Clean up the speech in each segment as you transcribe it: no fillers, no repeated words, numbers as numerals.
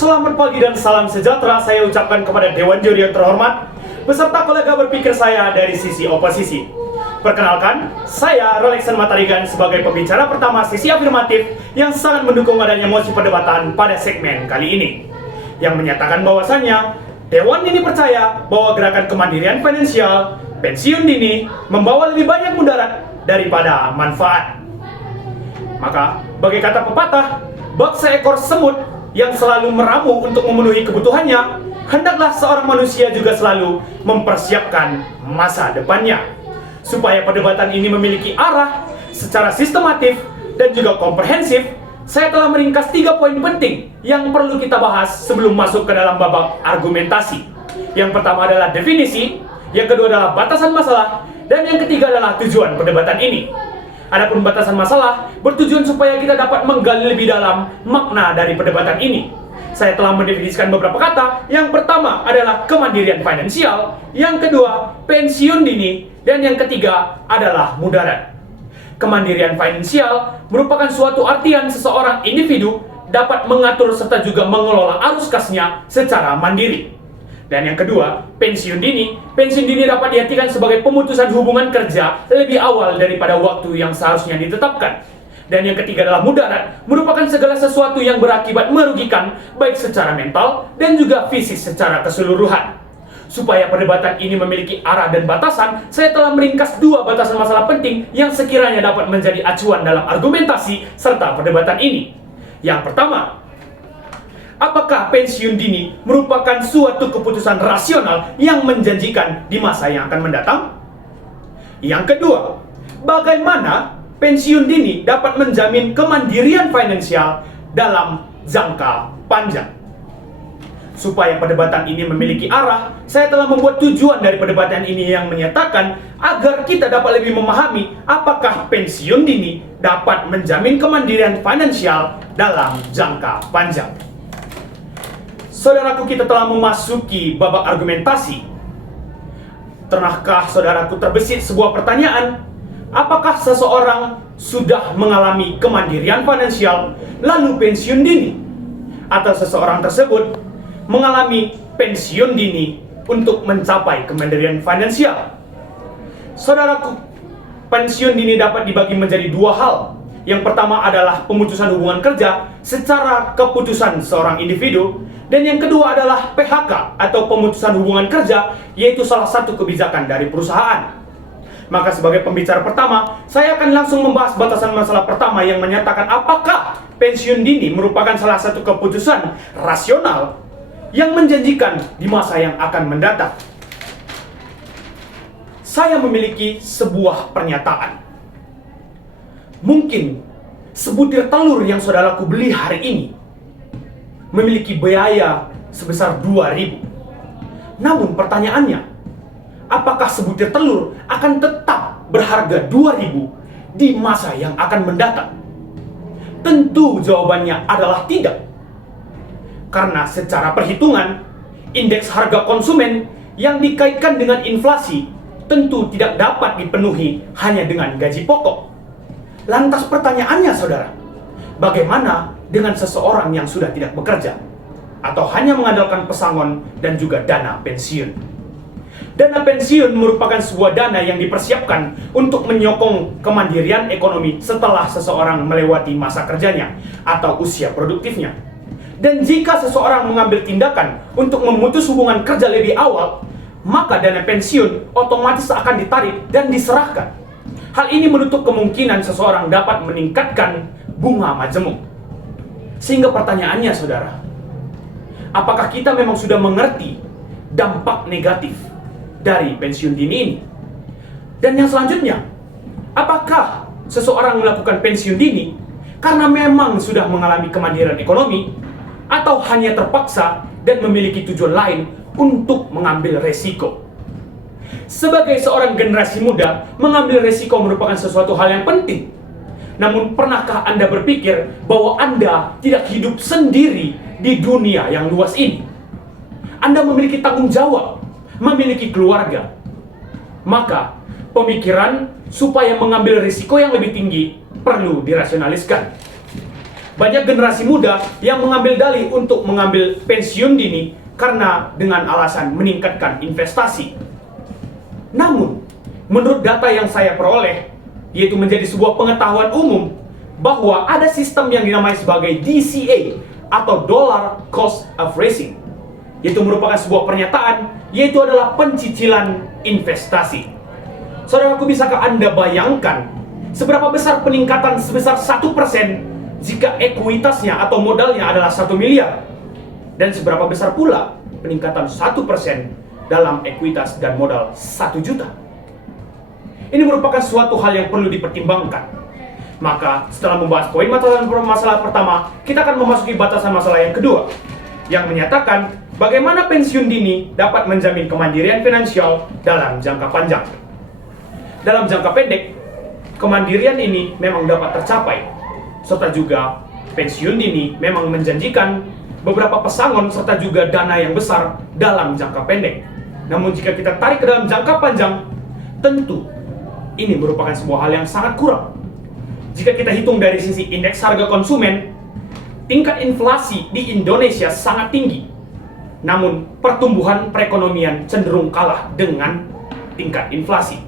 Selamat pagi dan salam sejahtera saya ucapkan kepada Dewan Juri yang terhormat beserta kolega berpikir saya dari sisi oposisi. Perkenalkan, saya Rolexan Matarigan sebagai pembicara pertama sisi afirmatif yang sangat mendukung adanya mosi perdebatan pada segmen kali ini, yang menyatakan bahwasannya Dewan ini percaya bahwa gerakan kemandirian finansial pensiun dini membawa lebih banyak mudarat daripada manfaat. Maka, bagai kata pepatah, bak seekor semut yang selalu meramu untuk memenuhi kebutuhannya, hendaklah seorang manusia juga selalu mempersiapkan masa depannya. Supaya perdebatan ini memiliki arah secara sistematif dan juga komprehensif, saya telah meringkas 3 poin penting yang perlu kita bahas sebelum masuk ke dalam babak argumentasi. Yang pertama adalah definisi, yang kedua adalah batasan masalah, dan yang ketiga adalah tujuan perdebatan ini. Adapun batasan masalah bertujuan supaya kita dapat menggali lebih dalam makna dari perdebatan ini. Saya telah mendefinisikan beberapa kata. Yang pertama adalah kemandirian finansial, yang kedua pensiun dini, dan yang ketiga adalah mudarat. Kemandirian finansial merupakan suatu artian seseorang individu dapat mengatur serta juga mengelola arus kasnya secara mandiri. Dan yang kedua, pensiun dini. Pensiun dini dapat diartikan sebagai pemutusan hubungan kerja lebih awal daripada waktu yang seharusnya ditetapkan. Dan yang ketiga adalah mudarat, merupakan segala sesuatu yang berakibat merugikan baik secara mental dan juga fisik secara keseluruhan. Supaya perdebatan ini memiliki arah dan batasan, saya telah meringkas 2 batasan masalah penting yang sekiranya dapat menjadi acuan dalam argumentasi serta perdebatan ini. Yang pertama, apakah pensiun dini merupakan suatu keputusan rasional yang menjanjikan di masa yang akan mendatang? Yang kedua, bagaimana pensiun dini dapat menjamin kemandirian finansial dalam jangka panjang? Supaya perdebatan ini memiliki arah, saya telah membuat tujuan dari perdebatan ini yang menyatakan agar kita dapat lebih memahami apakah pensiun dini dapat menjamin kemandirian finansial dalam jangka panjang. Saudaraku, kita telah memasuki babak argumentasi. Pernahkah saudaraku terbesit sebuah pertanyaan? Apakah seseorang sudah mengalami kemandirian finansial lalu pensiun dini? Atau seseorang tersebut mengalami pensiun dini untuk mencapai kemandirian finansial? Saudaraku, pensiun dini dapat dibagi menjadi 2 hal. Yang pertama adalah pemutusan hubungan kerja secara keputusan seorang individu. Dan yang kedua adalah PHK atau pemutusan hubungan kerja, yaitu salah satu kebijakan dari perusahaan. Maka sebagai pembicara pertama, saya akan langsung membahas batasan masalah pertama yang menyatakan apakah pensiun dini merupakan salah satu keputusan rasional yang menjanjikan di masa yang akan mendatang. Saya memiliki sebuah pernyataan. Mungkin sebutir telur yang saudaraku beli hari ini memiliki biaya sebesar 2.000. Namun pertanyaannya, apakah sebutir telur akan tetap berharga 2.000 di masa yang akan mendatang? Tentu jawabannya adalah tidak. Karena secara perhitungan, indeks harga konsumen yang dikaitkan dengan inflasi tentu tidak dapat dipenuhi hanya dengan gaji pokok. Lantas pertanyaannya saudara, bagaimana dengan seseorang yang sudah tidak bekerja atau hanya mengandalkan pesangon dan juga dana pensiun? Dana pensiun merupakan sebuah dana yang dipersiapkan untuk menyokong kemandirian ekonomi setelah seseorang melewati masa kerjanya atau usia produktifnya. Dan jika seseorang mengambil tindakan untuk memutus hubungan kerja lebih awal, maka dana pensiun otomatis akan ditarik dan diserahkan. Hal ini menutup kemungkinan seseorang dapat meningkatkan bunga majemuk. Sehingga pertanyaannya saudara, apakah kita memang sudah mengerti dampak negatif dari pensiun dini ini? Dan yang selanjutnya, apakah seseorang melakukan pensiun dini karena memang sudah mengalami kemandirian ekonomi, atau hanya terpaksa dan memiliki tujuan lain untuk mengambil resiko? Sebagai seorang generasi muda, mengambil resiko merupakan sesuatu hal yang penting. Namun pernahkah Anda berpikir bahwa Anda tidak hidup sendiri di dunia yang luas ini? Anda memiliki tanggung jawab, memiliki keluarga. Maka pemikiran supaya mengambil risiko yang lebih tinggi perlu dirasionaliskan. banyak generasi muda yang mengambil dalih untuk mengambil pensiun dini karena dengan alasan meningkatkan investasi. Namun, menurut data yang saya peroleh, yaitu menjadi sebuah pengetahuan umum, bahwa ada sistem yang dinamai sebagai DCA atau Dollar Cost Averaging, yaitu merupakan sebuah pernyataan, yaitu adalah pencicilan investasi. Saudaraku, bisakah Anda bayangkan seberapa besar peningkatan sebesar 1% jika ekuitasnya atau modalnya adalah 1 miliar? Dan seberapa besar pula peningkatan 1% dalam ekuitas dan modal 1 juta? Ini merupakan suatu hal yang perlu dipertimbangkan. Maka setelah membahas poin masalah pertama, kita akan memasuki batasan masalah yang kedua, yang menyatakan bagaimana pensiun dini dapat menjamin kemandirian finansial dalam jangka panjang. Dalam jangka pendek, kemandirian ini memang dapat tercapai, serta juga pensiun dini memang menjanjikan beberapa pesangon serta juga dana yang besar dalam jangka pendek. Namun jika kita tarik ke dalam jangka panjang, tentu ini merupakan sebuah hal yang sangat kurang. Jika kita hitung dari sisi indeks harga konsumen, tingkat inflasi di Indonesia sangat tinggi. Namun pertumbuhan perekonomian cenderung kalah dengan tingkat inflasi.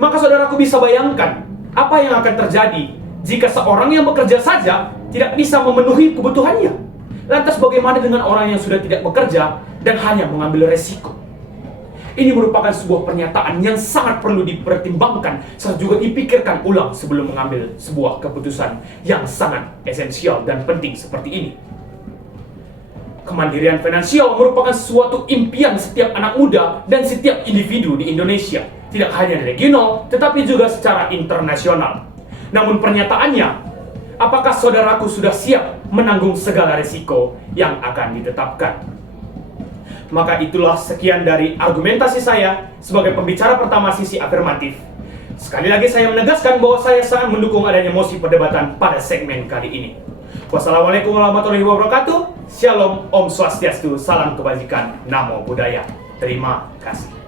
Maka saudaraku bisa bayangkan apa yang akan terjadi jika seorang yang bekerja saja tidak bisa memenuhi kebutuhannya. Lantas bagaimana dengan orang yang sudah tidak bekerja dan hanya mengambil resiko? Ini merupakan sebuah pernyataan yang sangat perlu dipertimbangkan serta juga dipikirkan ulang sebelum mengambil sebuah keputusan yang sangat esensial dan penting seperti ini. Kemandirian finansial merupakan suatu impian setiap anak muda dan setiap individu di Indonesia, tidak hanya regional tetapi juga secara internasional. Namun pernyataannya, apakah saudaraku sudah siap menanggung segala risiko yang akan ditetapkan? Maka itulah sekian dari argumentasi saya sebagai pembicara pertama sisi afirmatif. Sekali lagi saya menegaskan bahwa saya sangat mendukung adanya mosi perdebatan pada segmen kali ini. Wassalamualaikum warahmatullahi wabarakatuh. Shalom, Om Swastiastu, salam kebajikan, Namo Buddhaya. Terima kasih.